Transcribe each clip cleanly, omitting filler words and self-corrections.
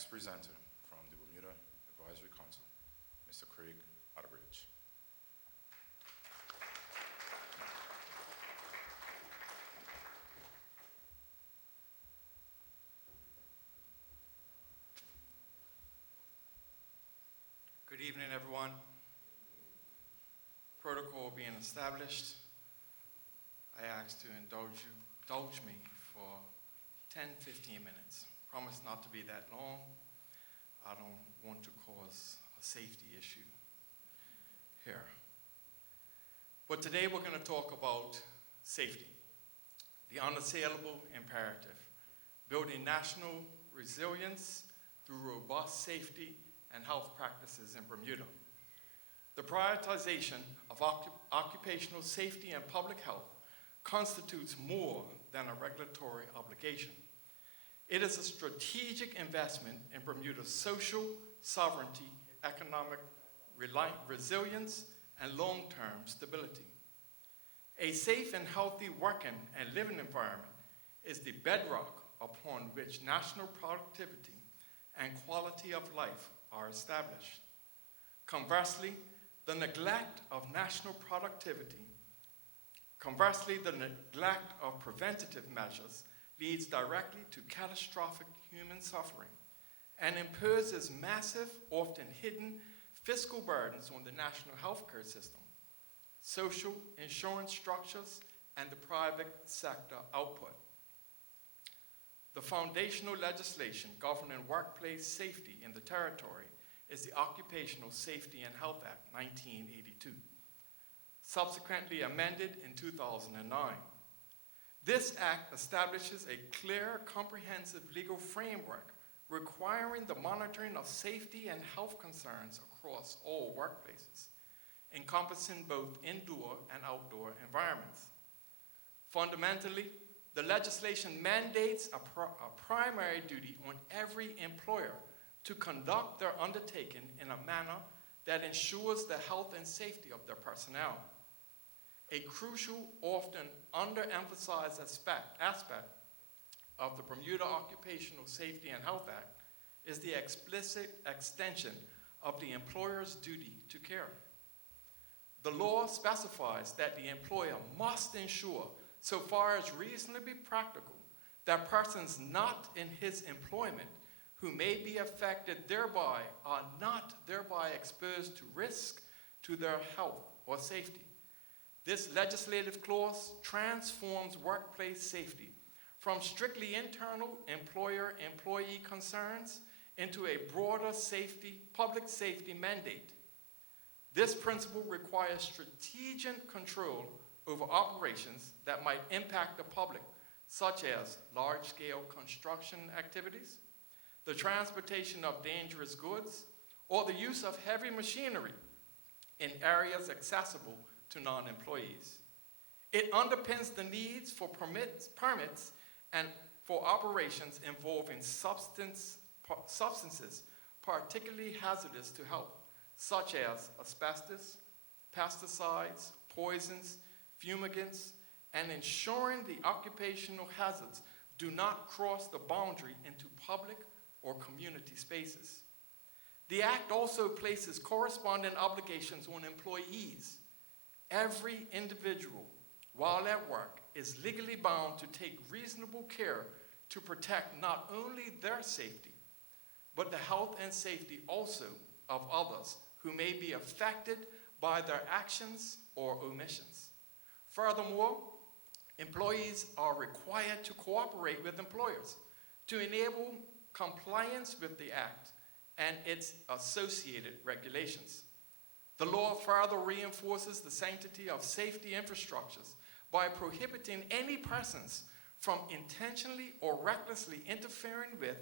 next presenter from the Bermuda Advisory Council, Mr. Craige Outerbridge. Good evening, everyone. Protocol being established, I ask to indulge me for 10, 15 minutes. Promise not to be that long. I don't want to cause a safety issue here. But today we're going to talk about safety, the unassailable imperative, building national resilience through robust safety and health practices in Bermuda. The prioritization of occupational safety and public health constitutes more than a regulatory obligation. It is a strategic investment in Bermuda's social sovereignty, economic resilience, and long-term stability. A safe and healthy working and living environment is the bedrock upon which national productivity and quality of life are established. Conversely, the neglect of preventative measures leads directly to catastrophic human suffering and imposes massive, often hidden, fiscal burdens on the national healthcare system, social insurance structures, and the private sector output. The foundational legislation governing workplace safety in the territory is the Occupational Safety and Health Act, 1982, subsequently amended in 2009. This act establishes a clear, comprehensive legal framework requiring the monitoring of safety and health concerns across all workplaces, encompassing both indoor and outdoor environments. Fundamentally, the legislation mandates a primary duty on every employer to conduct their undertaking in a manner that ensures the health and safety of their personnel. A crucial, often underemphasized aspect of the Bermuda Occupational Safety and Health Act is the explicit extension of the employer's duty to care. The law specifies that the employer must ensure, so far as reasonably practical, that persons not in his employment who may be affected thereby are not thereby exposed to risk to their health or safety. This legislative clause transforms workplace safety from strictly internal employer-employee concerns into a broader public safety mandate. This principle requires strategic control over operations that might impact the public, such as large-scale construction activities, the transportation of dangerous goods, or the use of heavy machinery in areas accessible to non-employees. It underpins the needs for permits and for operations involving substances particularly hazardous to health, such as asbestos, pesticides, poisons, fumigants, and ensuring the occupational hazards do not cross the boundary into public or community spaces. The Act also places corresponding obligations on employees. Every individual, while at work, is legally bound to take reasonable care to protect not only their safety, but the health and safety also of others who may be affected by their actions or omissions. Furthermore, employees are required to cooperate with employers to enable compliance with the Act and its associated regulations. The law further reinforces the sanctity of safety infrastructures by prohibiting any persons from intentionally or recklessly interfering with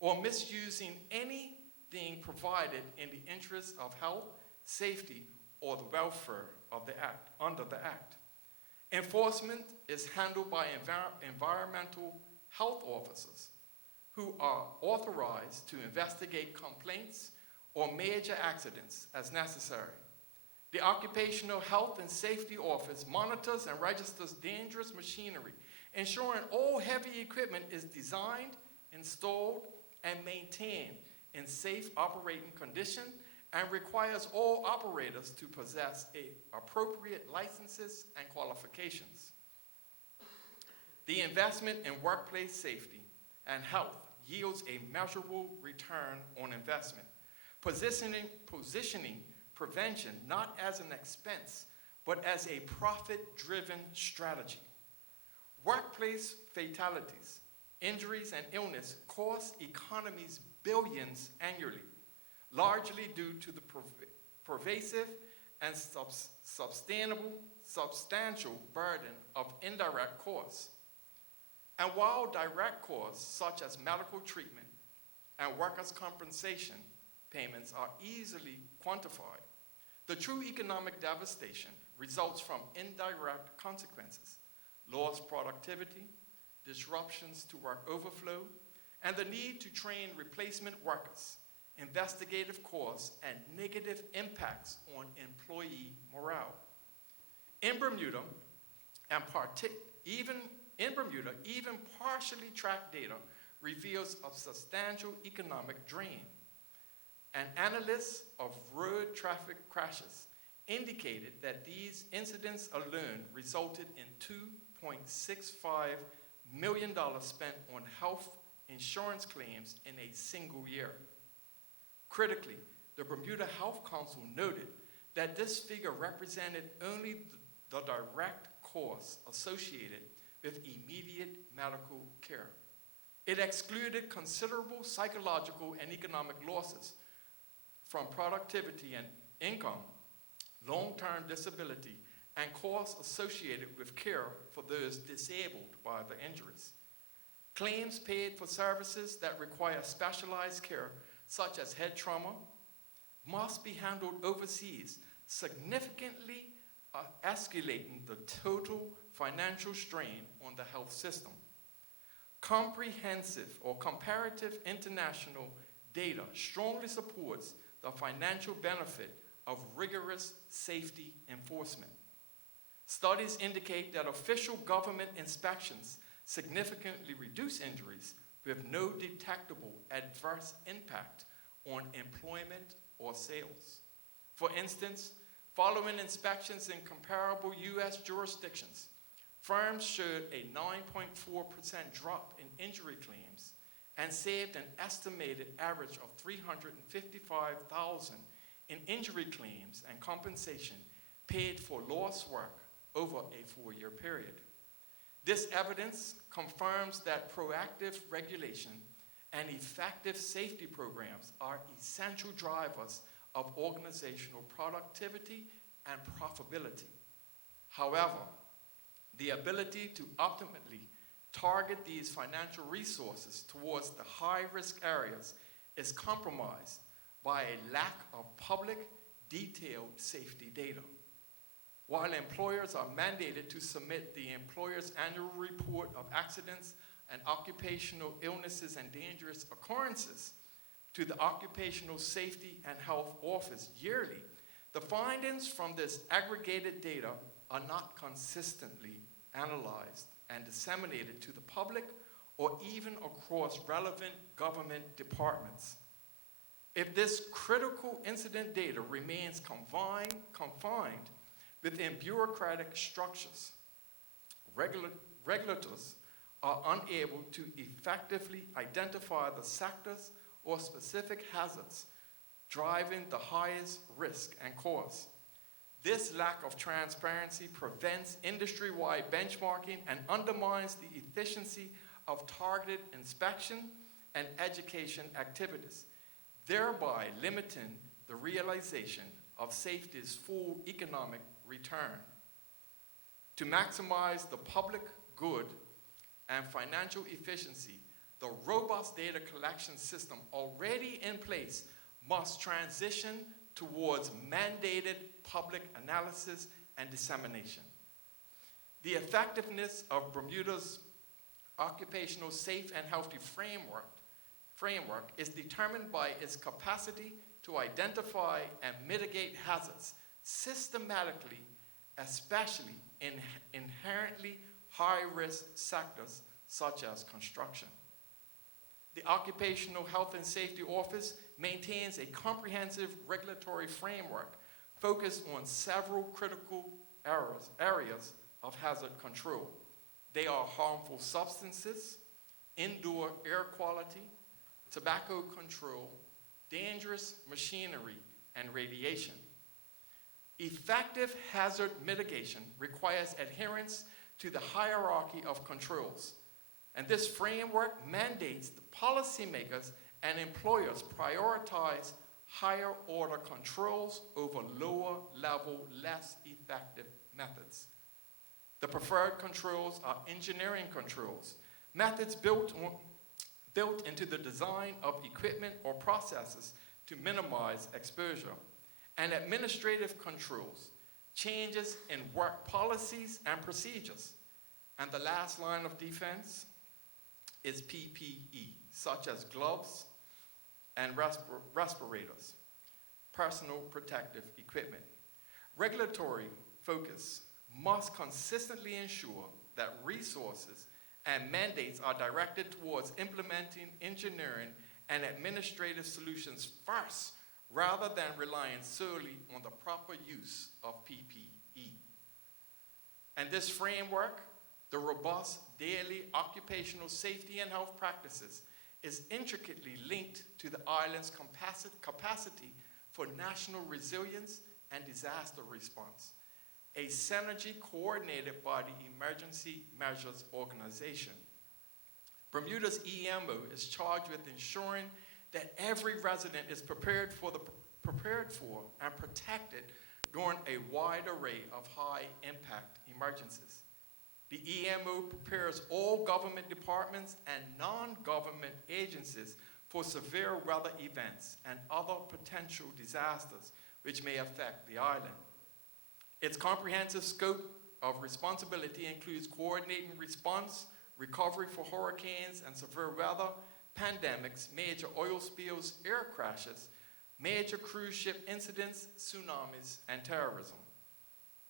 or misusing anything provided in the interest of health, safety, or the welfare of the Act, under the Act. Enforcement is handled by environmental health officers who are authorized to investigate complaints or major accidents as necessary. The Occupational Health and Safety Office monitors and registers dangerous machinery, ensuring all heavy equipment is designed, installed, and maintained in safe operating condition and requires all operators to possess appropriate licenses and qualifications. The investment in workplace safety and health yields a measurable return on investment, positioning prevention not as an expense, but as a profit-driven strategy. Workplace fatalities, injuries, and illness cost economies billions annually, largely due to the pervasive and substantial burden of indirect costs. And while direct costs, such as medical treatment and workers' compensation payments, are easily quantified, the true economic devastation results from indirect consequences: lost productivity, disruptions to work overflow, and the need to train replacement workers, investigative costs, and negative impacts on employee morale. In Bermuda, even partially tracked data reveals a substantial economic drain. An analyst of road traffic crashes indicated that these incidents alone resulted in $2.65 million spent on health insurance claims in a single year. Critically, the Bermuda Health Council noted that this figure represented only the direct costs associated with immediate medical care. It excluded considerable psychological and economic losses from productivity and income, long-term disability, and costs associated with care for those disabled by the injuries. Claims paid for services that require specialized care, such as head trauma, must be handled overseas, significantly escalating the total financial strain on the health system. Comprehensive or comparative international data strongly supports the financial benefit of rigorous safety enforcement. Studies indicate that official government inspections significantly reduce injuries with no detectable adverse impact on employment or sales. For instance, following inspections in comparable U.S. jurisdictions, firms showed a 9.4% drop in injury claims and saved an estimated average of $355,000 in injury claims and compensation paid for lost work over a 4-year period. This evidence confirms that proactive regulation and effective safety programs are essential drivers of organizational productivity and profitability. However, the ability to optimally target these financial resources towards the high-risk areas is compromised by a lack of public, detailed safety data. While employers are mandated to submit the employer's annual report of accidents and occupational illnesses and dangerous occurrences to the Occupational Safety and Health Office yearly, the findings from this aggregated data are not consistently analyzed and disseminated to the public or even across relevant government departments. If this critical incident data remains confined within bureaucratic structures, regulators are unable to effectively identify the sectors or specific hazards driving the highest risk and cost. This lack of transparency prevents industry-wide benchmarking and undermines the efficiency of targeted inspection and education activities, thereby limiting the realization of safety's full economic return. To maximize the public good and financial efficiency, the robust data collection system already in place must transition towards mandated public analysis and dissemination. The effectiveness of Bermuda's occupational safe and healthy framework is determined by its capacity to identify and mitigate hazards systematically, especially in inherently high-risk sectors such as construction. The Occupational Health and Safety Office maintains a comprehensive regulatory framework focused on several critical areas of hazard control. They are harmful substances, indoor air quality, tobacco control, dangerous machinery, and radiation. Effective hazard mitigation requires adherence to the hierarchy of controls, and this framework mandates the policymakers and employers prioritize higher order controls over lower level, less effective methods. The preferred controls are engineering controls, methods built into the design of equipment or processes to minimize exposure, and administrative controls, changes in work policies and procedures. And the last line of defense is PPE, such as gloves and respirators, personal protective equipment. Regulatory focus must consistently ensure that resources and mandates are directed towards implementing engineering and administrative solutions first, rather than relying solely on the proper use of PPE. And this framework, the robust daily occupational safety and health practices, is intricately linked to the island's capacity for national resilience and disaster response, a synergy coordinated by the Emergency Measures Organization. Bermuda's EMO is charged with ensuring that every resident is prepared for and protected during a wide array of high-impact emergencies. The EMO prepares all government departments and non-government agencies for severe weather events and other potential disasters which may affect the island. Its comprehensive scope of responsibility includes coordinating response, recovery for hurricanes and severe weather, pandemics, major oil spills, air crashes, major cruise ship incidents, tsunamis, and terrorism.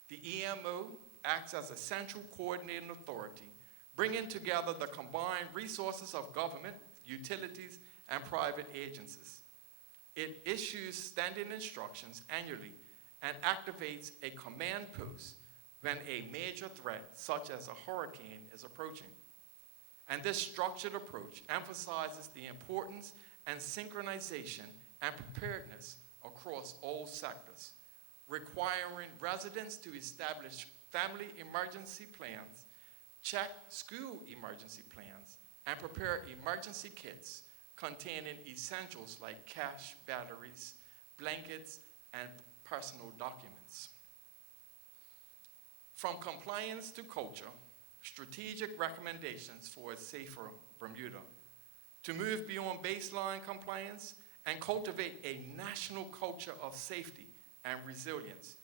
The EMO acts as a central coordinating authority, bringing together the combined resources of government, utilities, and private agencies. It issues standing instructions annually and activates a command post when a major threat, such as a hurricane, is approaching. And this structured approach emphasizes the importance and synchronization and preparedness across all sectors, requiring residents to establish family emergency plans, check school emergency plans, and prepare emergency kits containing essentials like cash, batteries, blankets, and personal documents. From compliance to culture, strategic recommendations for a safer Bermuda. To move beyond baseline compliance and cultivate a national culture of safety and resilience,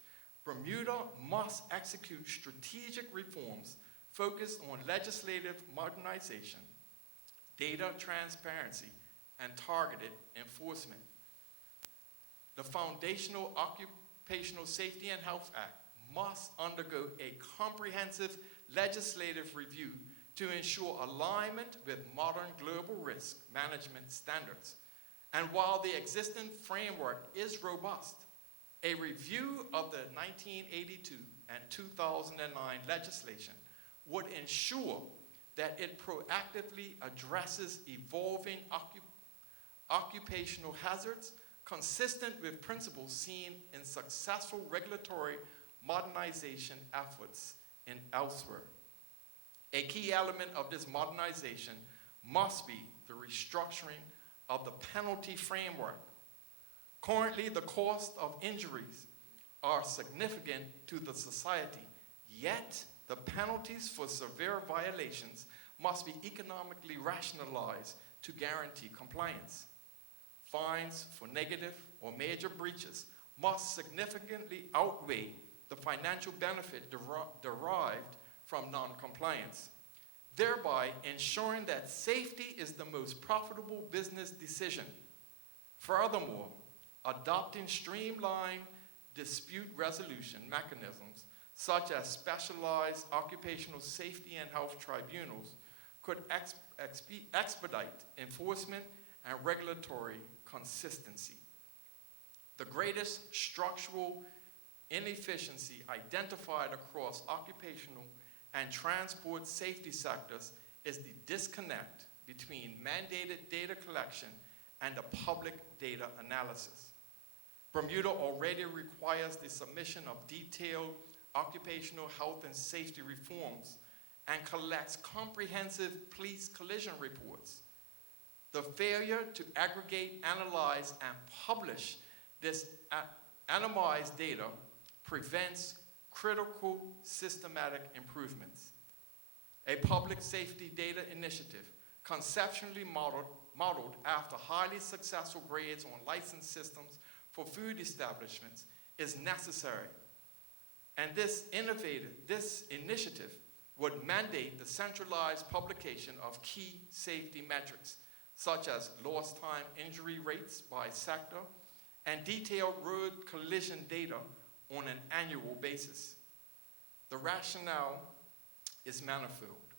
Bermuda must execute strategic reforms focused on legislative modernization, data transparency, and targeted enforcement. The Foundational Occupational Safety and Health Act must undergo a comprehensive legislative review to ensure alignment with modern global risk management standards. And while the existing framework is robust, a review of the 1982 and 2009 legislation would ensure that it proactively addresses evolving occupational hazards consistent with principles seen in successful regulatory modernization efforts in elsewhere. A key element of this modernization must be the restructuring of the penalty framework. Currently, the cost of injuries are significant to the society, yet the penalties for severe violations must be economically rationalized to guarantee compliance. Fines for negative or major breaches must significantly outweigh the financial benefit derived from non-compliance, thereby ensuring that safety is the most profitable business decision. Furthermore, adopting streamlined dispute resolution mechanisms such as specialized occupational safety and health tribunals could expedite enforcement and regulatory consistency. The greatest structural inefficiency identified across occupational and transport safety sectors is the disconnect between mandated data collection and the public data analysis. Bermuda already requires the submission of detailed occupational health and safety reforms and collects comprehensive police collision reports. The failure to aggregate, analyze, and publish this anonymized data prevents critical systematic improvements. A public safety data initiative conceptually modeled after highly successful grades on license systems for food establishments is necessary. And this initiative would mandate the centralized publication of key safety metrics, such as lost time injury rates by sector and detailed road collision data on an annual basis. The rationale is manifold.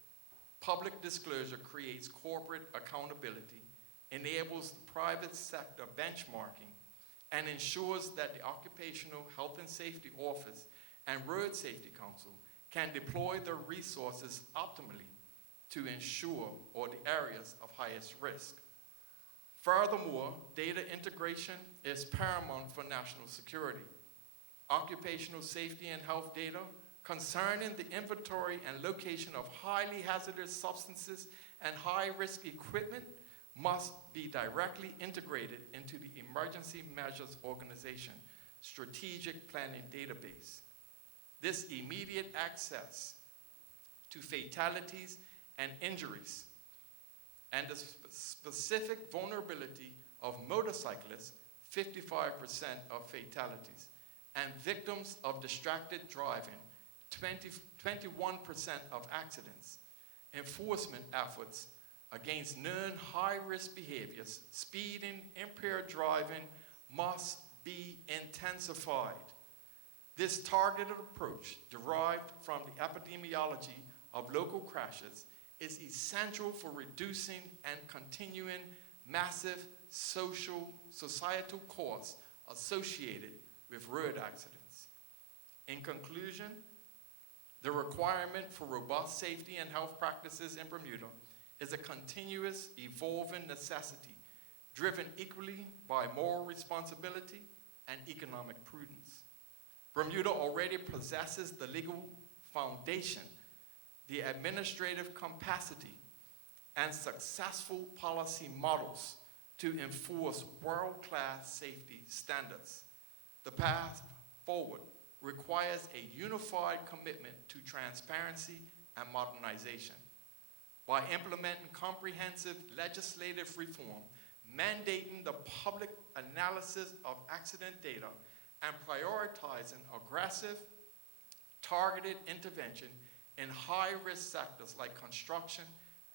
Public disclosure creates corporate accountability, enables the private sector benchmarking, and ensures that the Occupational Health and Safety Office and Road Safety Council can deploy their resources optimally to ensure all the areas of highest risk. Furthermore, data integration is paramount for national security. Occupational safety and health data concerning the inventory and location of highly hazardous substances and high-risk equipment must be directly integrated into the Emergency Measures Organization Strategic Planning Database. This immediate access to fatalities and injuries and the specific vulnerability of motorcyclists, 55% of fatalities, and victims of distracted driving, 21% of accidents. Enforcement efforts against known high-risk behaviors, speeding, impaired driving, must be intensified. This targeted approach, derived from the epidemiology of local crashes, is essential for reducing and continuing massive societal costs associated with road accidents. In conclusion, the requirement for robust safety and health practices in Bermuda is a continuous, evolving necessity, driven equally by moral responsibility and economic prudence. Bermuda already possesses the legal foundation, the administrative capacity, and successful policy models to enforce world-class safety standards. The path forward requires a unified commitment to transparency and modernization. By implementing comprehensive legislative reform, mandating the public analysis of accident data, and prioritizing aggressive, targeted intervention in high-risk sectors like construction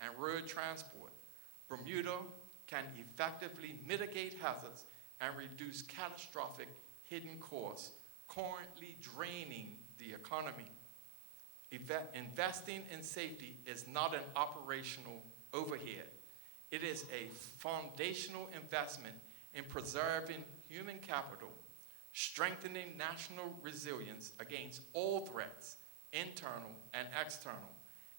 and road transport, Bermuda can effectively mitigate hazards and reduce catastrophic hidden costs currently draining the economy. Investing in safety is not an operational overhead. It is a foundational investment in preserving human capital, strengthening national resilience against all threats, internal and external,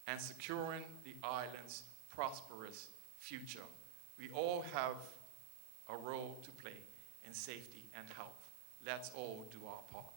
and securing the island's prosperous future. We all have a role to play in safety and health. Let's all do our part.